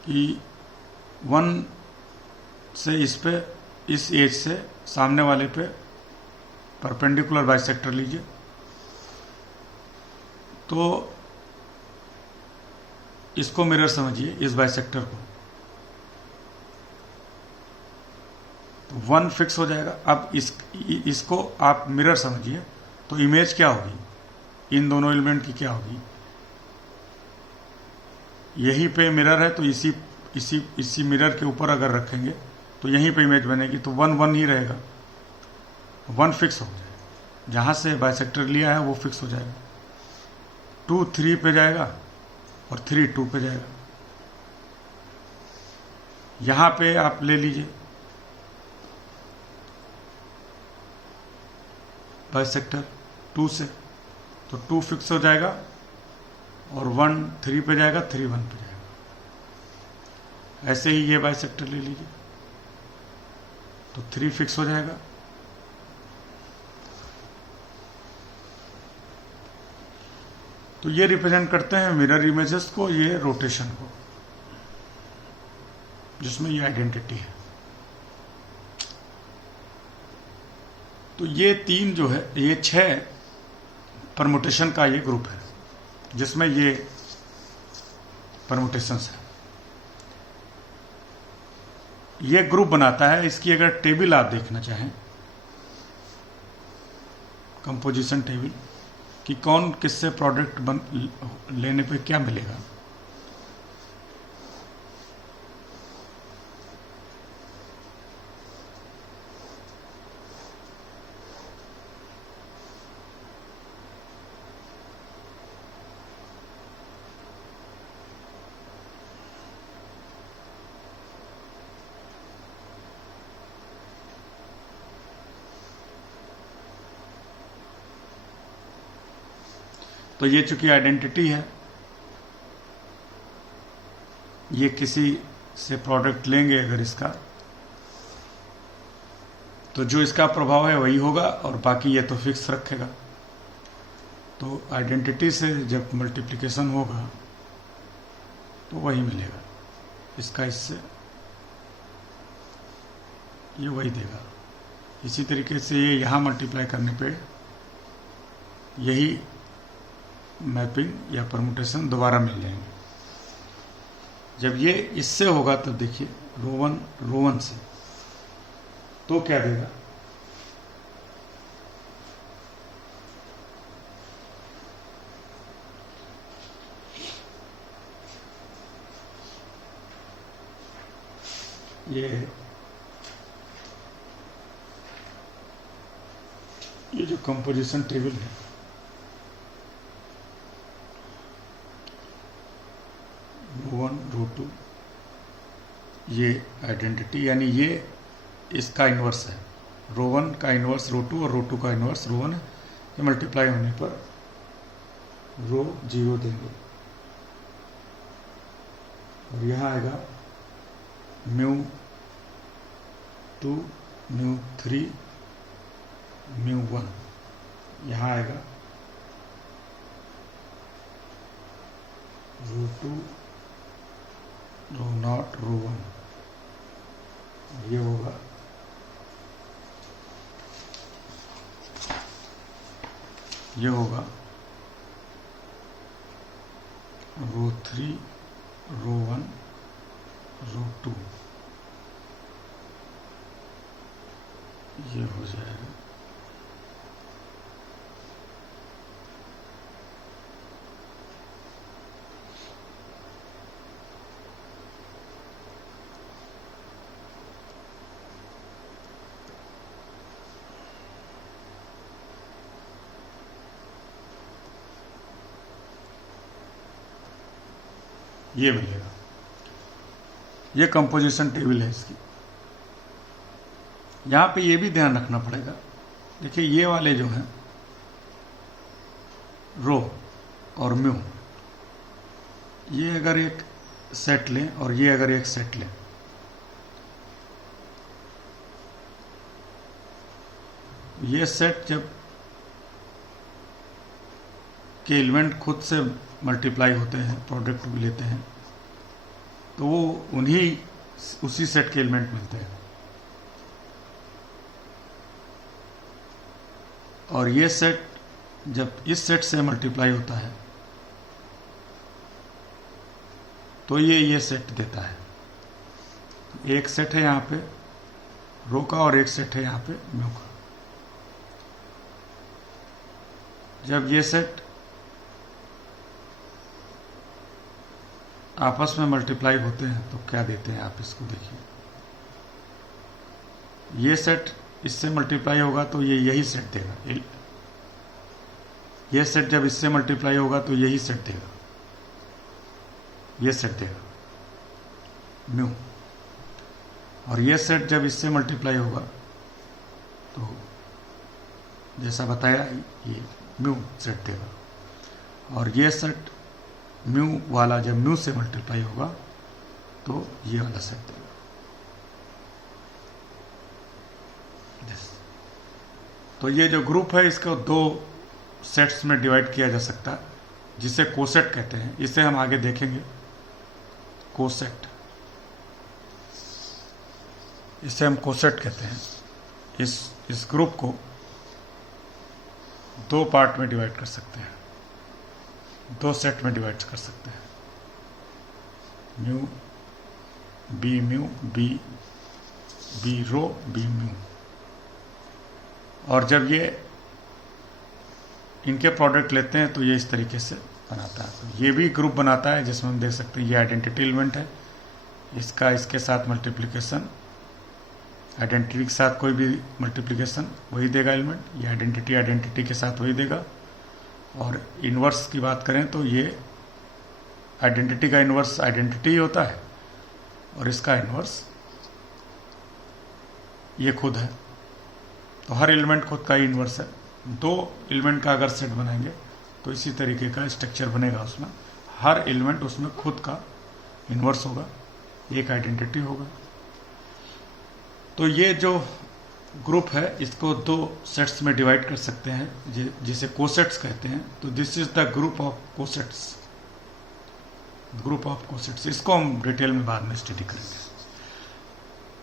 कि 1 से इस पे, इस एज से सामने वाले पे परपेंडिकुलर बाइसेक्टर लीजिए, तो इसको मिरर समझिए, इस बाइसेक्टर को, तो 1 फिक्स हो जाएगा। अब इसको आप मिरर समझिए, तो इमेज क्या होगी, इन दोनों एलिमेंट की क्या होगी, यहीं पे मिरर है तो इसी मिरर के ऊपर अगर रखेंगे तो यहीं पे इमेज बनेगी, तो 1 1 ही रहेगा, 1 फिक्स हो जाएगा, जहाँ से बाइसेक्टर लिया है वो फिक्स हो जाएगा। 2 3 पे जाएगा और 3 2 पे जाएगा। यहाँ पे आप ले लीजिए बाइसेक्टर 2 से, तो 2 फिक्स हो जाएगा और 1 3 पे जाएगा, 3 1 पे जाएगा। ऐसे ही ये बाइसेक्टर ले लीजिए, तो 3 फिक्स हो जाएगा, तो ये रिप्रेजेंट करते हैं मिरर इमेजेस को, ये रोटेशन को, जिसमें ये आइडेंटिटी है। तो ये 3 जो है, ये 6 परमुटेशन का ये ग्रुप है, जिसमें ये परमुटेशंस है, ये ग्रुप बनाता है। इसकी अगर टेबल आप देखना चाहें, कंपोजिशन टेबल, कि कौन किससे प्रोडक्ट लेने पे क्या मिलेगा, तो ये चूंकि आइडेंटिटी है, ये किसी से प्रोडक्ट लेंगे अगर इसका, तो जो इसका प्रभाव है वही होगा और बाकी ये तो फिक्स रखेगा। तो आइडेंटिटी से जब मल्टीप्लिकेशन होगा तो वही मिलेगा, इसका इससे ये वही देगा। इसी तरीके से ये यहाँ मल्टीप्लाई करने पे यही मैपिंग या परमुटेशन दोबारा मिल जाएंगे। जब ये इससे होगा तब देखिए रो वन से, तो क्या देगा, ये जो कंपोजिशन टेबल है, रो 1 रो 2, ये आइडेंटिटी, यानी ये इसका इन्वर्स है, रो 1 का इन्वर्स रो 2 और रो 2 का इन्वर्स रो 1 है। ये मल्टीप्लाई होने पर रो 0 देंगे और यहाँ आएगा म्यू 2 म्यू 3 म्यू 1, यहाँ आएगा रो 2 रो नॉट रो 1, ये होगा रो 3 रो 1 रो 2, ये हो जाएगा। ये मिलेगा, ये कंपोजिशन टेबल है इसकी। यहाँ पे ये भी ध्यान रखना पड़ेगा, देखिए ये वाले जो हैं रो और म्यू, ये अगर एक सेट लें और ये अगर एक सेट लें, ये सेट जब के एलिमेंट खुद से मल्टीप्लाई होते हैं, प्रोडक्ट भी लेते हैं, तो वो उन्हीं उसी सेट के एलिमेंट मिलते हैं। और ये सेट जब इस सेट से मल्टीप्लाई होता है तो ये सेट देता है। एक सेट है यहाँ पे रो का और एक सेट है यहाँ पे म्यू का। जब ये सेट आपस में मल्टीप्लाई होते हैं तो क्या देते हैं, आप इसको देखिए। ये सेट इससे मल्टीप्लाई होगा तो ये यही सेट देगा। ये सेट जब इससे मल्टीप्लाई होगा तो यही सेट देगा, ये सेट देगा म्यू। और ये सेट जब इससे मल्टीप्लाई होगा तो जैसा बताया ये म्यू सेट देगा। और ये सेट म्यू वाला जब म्यू से मल्टीप्लाई होगा तो ये वाला सेट देगा। तो ये जो ग्रुप है इसको दो सेट्स में डिवाइड किया जा सकता है, जिसे कोसेट कहते हैं। इसे हम आगे देखेंगे, कोसेट, इसे हम कोसेट कहते हैं। इस ग्रुप को दो पार्ट में डिवाइड कर सकते हैं, दो सेट में डिवाइड कर सकते हैं, म्यू बी रो बी म्यू। और जब ये इनके प्रोडक्ट लेते हैं तो ये इस तरीके से बनाता है। तो ये भी ग्रुप बनाता है जिसमें हम देख सकते हैं ये आइडेंटिटी एलिमेंट है, इसका इसके साथ मल्टीप्लिकेशन, आइडेंटिटी के साथ कोई भी मल्टीप्लिकेशन वही देगा एलिमेंट, ये आइडेंटिटी के साथ वही देगा। और इन्वर्स की बात करें तो ये आइडेंटिटी का इन्वर्स आइडेंटिटी ही होता है और इसका इन्वर्स ये खुद है। तो हर एलिमेंट खुद का ही इन्वर्स है। दो एलिमेंट का अगर सेट बनाएंगे तो इसी तरीके का स्ट्रक्चर बनेगा, उसमें हर एलिमेंट उसमें खुद का इन्वर्स होगा, एक आइडेंटिटी होगा। तो ये जो ग्रुप है इसको दो सेट्स में डिवाइड कर सकते हैं जिसे कोसेट्स कहते हैं। तो this is the group of cosets, group of cosets. इसको हम डिटेल में बाद में स्टडी करेंगे।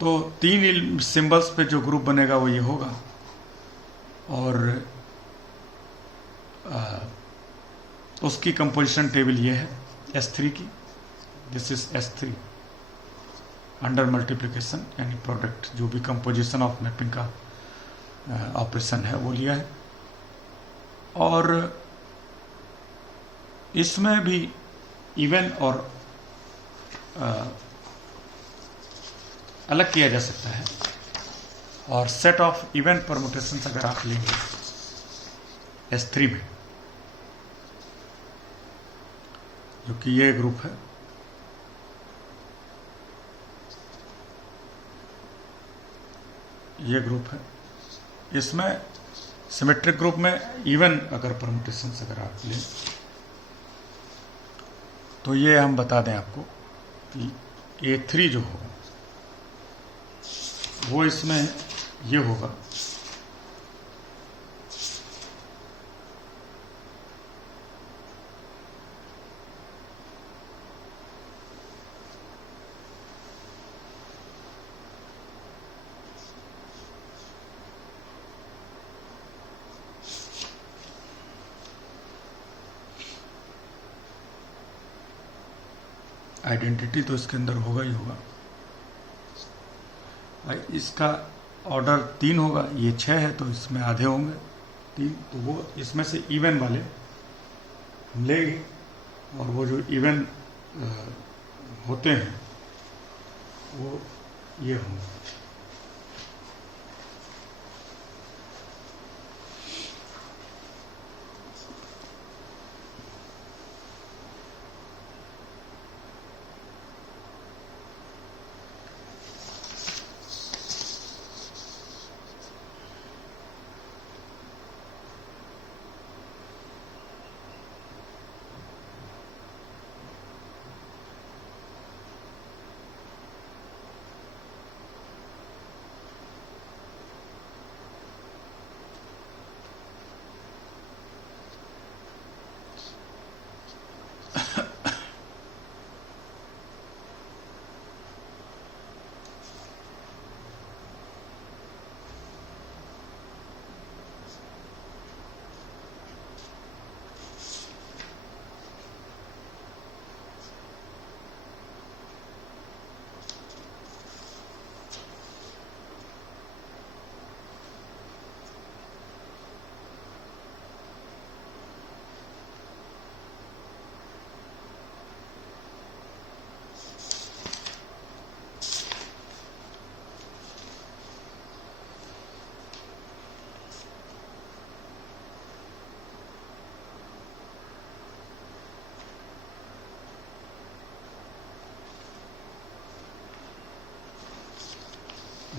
तो तीन सिंबल्स पे जो ग्रुप बनेगा वो ये होगा। और उसकी कंपोजिशन टेबल ये है S3 की, this is S3 under multiplication, यानी प्रोडक्ट जो भी कंपोजिशन ऑफ मैपिंग का ऑपरेशन है वो लिया है। और इसमें भी इवन और अलग किया जा सकता है। और सेट ऑफ इवन परमुटेशंस अगर आप लेंगे S3 में, जो कि ये ग्रुप है, ये ग्रुप है, इसमें सिमेट्रिक ग्रुप में इवन अगर परमुटेशंस अगर आप लें तो ये हम बता दें आपको कि A3 जो होगा वो इसमें ये होगा आइडेंटिटी, तो इसके अंदर होगा ही होगा। इसका ऑर्डर 3 होगा, ये 6 है तो इसमें आधे होंगे 3, तो वो इसमें से इवन वाले हम लेंगे। और वो जो इवन होते हैं वो ये होंगे।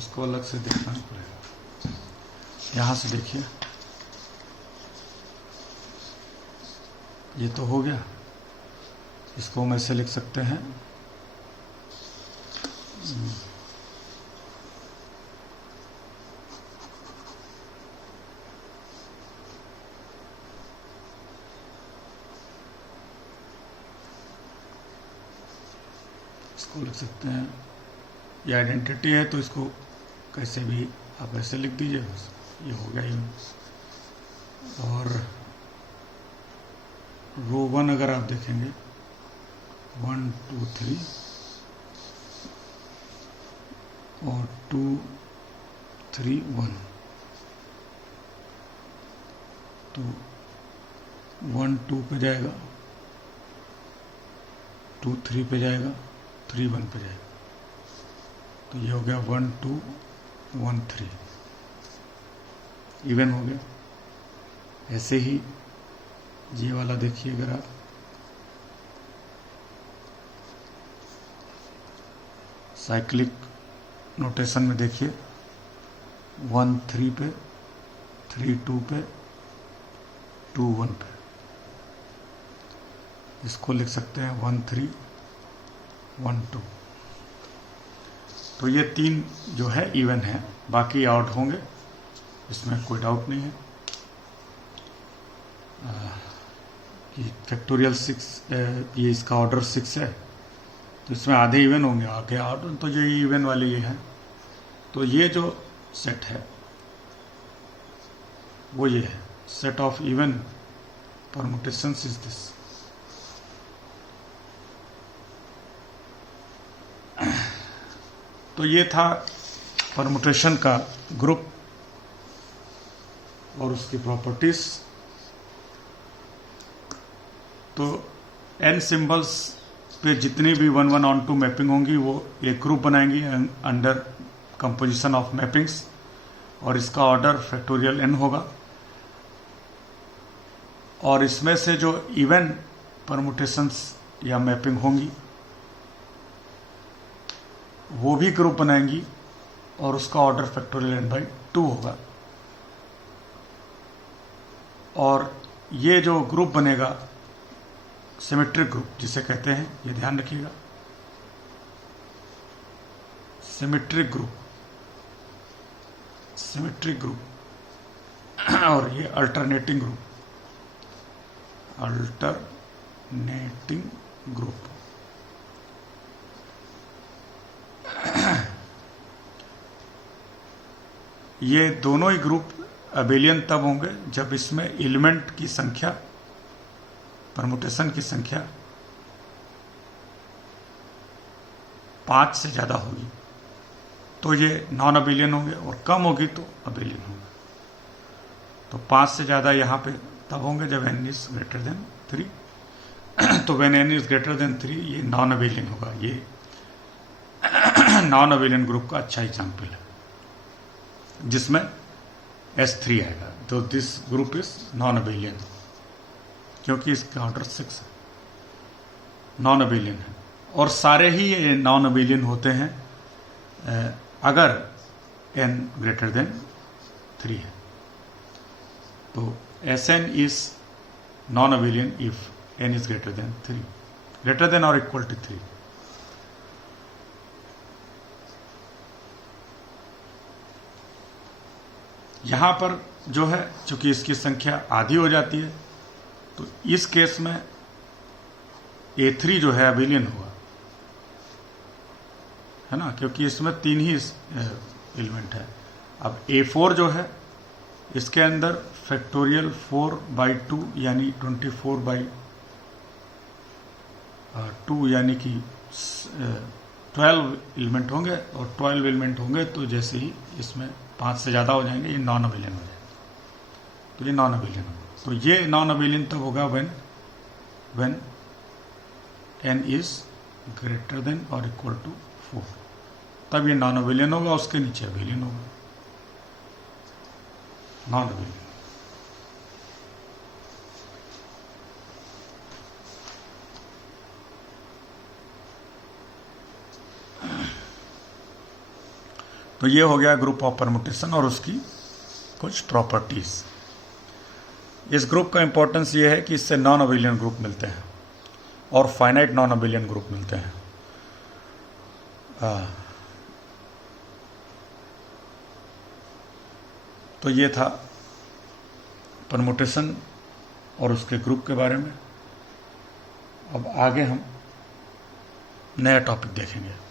इसको अलग से देखना पड़ेगा। यहाँ से देखिए, ये तो हो गया, इसको हम ऐसे लिख सकते हैं इसको लिख सकते हैं, ये आइडेंटिटी है तो इसको कैसे भी आप ऐसे लिख दीजिए, बस ये हो गया इवन। और रो 1 अगर आप देखेंगे 1 2 3 और 2 3 1, तो 1 2 पे जाएगा, 2 3 पे जाएगा, 3 1 पे जाएगा, तो ये हो गया 1 2 1 3, इवन हो गया। ऐसे ही ये वाला देखिए, अगर आप साइक्लिक नोटेशन में देखिए, 1 3 पे, 3 2 पे, 2 1 पे, इसको लिख सकते हैं 1 3 1 2। तो ये 3 जो है इवन है, बाकी आउट होंगे, इसमें कोई डाउट नहीं है कि फैक्टोरियल 6, ये इसका ऑर्डर 6 है, तो इसमें आधे इवन होंगे, आगे आउट, तो ये इवन वाले ये हैं। तो ये जो सेट है वो ये है, set of even permutations is this. तो ये था परमुटेशन का ग्रुप और उसकी प्रॉपर्टीज। तो n सिंबल्स पे जितनी भी 1 1 ऑन टू मैपिंग होंगी वो एक ग्रुप बनाएंगी अंडर कंपोजिशन ऑफ मैपिंग्स, और इसका ऑर्डर फैक्टोरियल n होगा। और इसमें से जो इवन परमुटेशंस या मैपिंग होंगी वो भी ग्रुप बनाएंगी, और उसका ऑर्डर फैक्टोरियल n by 2 होगा। और ये जो ग्रुप बनेगा सिमेट्रिक ग्रुप जिसे कहते हैं, ये ध्यान रखिएगा, सिमेट्रिक ग्रुप, सिमेट्रिक ग्रुप। और ये अल्टरनेटिंग ग्रुप, अल्टरनेटिंग ग्रुप। ये दोनों ही ग्रुप अबेलियन तब होंगे जब इसमें एलिमेंट की संख्या, परमुटेशन की संख्या 5 से ज़्यादा होगी तो ये नॉन अबेलियन होंगे, और कम होगी तो अबेलियन होंगे। तो 5 से ज़्यादा यहाँ पे तब होंगे जब n इज ग्रेटर देन 3। तो when n is greater than 3 ये नॉन अबेलियन होगा। ये नॉन अबेलियन ग्रुप का अच्छा एग्जाम्पल है जिसमें S3 आएगा। तो this group is non abelian, क्योंकि इसका ऑर्डर 6 है, नॉन अबेलियन है। और सारे ही ये नॉन अबेलियन होते हैं अगर n ग्रेटर देन 3 है। तो Sn is non abelian if n is greater than 3, greater than और इक्वल टू 3। यहां पर जो है चूंकि इसकी संख्या आधी हो जाती है तो इस केस में A3 जो है अबेलियन हुआ है ना, क्योंकि इसमें 3 ही एलिमेंट है। अब A4 जो है इसके अंदर फैक्टोरियल 4/2 यानी 24/2 यानी कि 12 एलिमेंट होंगे, और 12 एलिमेंट होंगे तो जैसे ही इसमें 5 से ज़्यादा हो जाएंगे ये नॉन अबेलियन हो जाएगा। तो ये नॉन अबेलियन होगा। तो ये नॉन अबेलियन तब होगा when n is greater than और इक्वल टू 4, तब ये नॉन अबेलियन होगा। उसके नीचे अबेलियन होगा, नॉन अबेलियन। तो ये हो गया ग्रुप ऑफ परमुटेशन और उसकी कुछ प्रॉपर्टीज। इस ग्रुप का इंपॉर्टेंस ये है कि इससे नॉन अबेलियन ग्रुप मिलते हैं और फाइनाइट नॉन अबेलियन ग्रुप मिलते हैं। तो ये था परमुटेशन और उसके ग्रुप के बारे में। अब आगे हम नया टॉपिक देखेंगे।